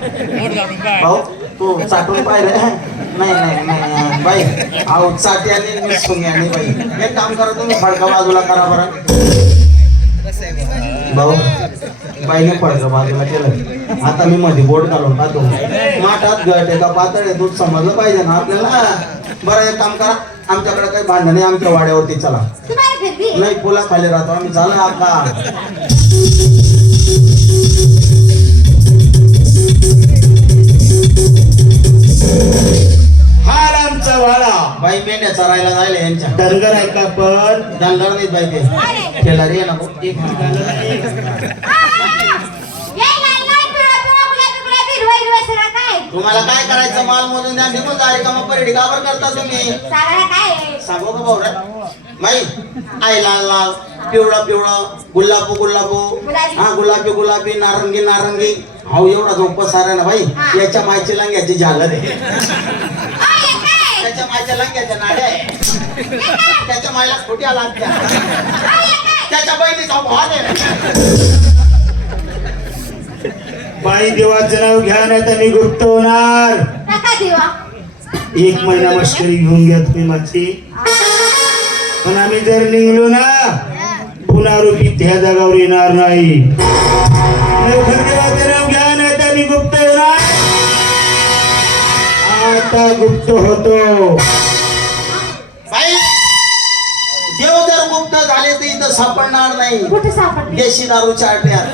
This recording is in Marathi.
भाऊ तू चाटून पाहिलं नाही नाही नाही बाई अहो चाटी आणि मी सोंग्यानी बाई एक काम करा तुम्ही फडका बाजूला करा बरं भाऊ बाईने फडका बाजूला केलं आता मी मध्ये बोट घालून पाहतो. माठात गट आहे का पातळ आहे दूध समजलं पाहिजे ना आपल्याला. बरं एक काम करा. आमच्याकडे काही भांडण नाही आमच्या वाड्यावरती चला. नाही पुला खाली राहतो. आम्ही झालं आता मेंढ्या चरायला जायला यांच्या. डंगर आहे का पण? डंगर नाही बाई ते ठेलारी आहे ना. एक तुम्हाला काय करायचं? माल मोजून द्या निघून जाय का मग परेडी काबर करता तुम्ही? सारा काय? आहे? सांगू का भाऊ रे? बाई आई लाल लाल. पिवळा पिवळा. गुलाबू गुलाबू. हा गुलाबी गुलाबी नारंगी नारंगी. अहो एवढा झोप सारा ना बाई. हा. याच्या मायची लंग्याची झालर आहे अहो, हे काय? त्याच्या लंग्याच्या नाड्या आहे त्याच्या मायला खोट्या लागत्या. हे? त्याच्या बहिणीचा भाग आहे. बाई देवाचं नाव घ्या नाही तर मी गुप्त होणार. एक महिना मस्करी घेऊन घ्या तुम्ही माझी. पण आम्ही जर निघलो ना पुन्हा रूपी त्या जागावर येणार नाही. आता गुप्त होतो. बाई देव जर गुप्त झाले तर इथं सापडणार नाही. कुठे सापडले देशी दारूच्या आट्यात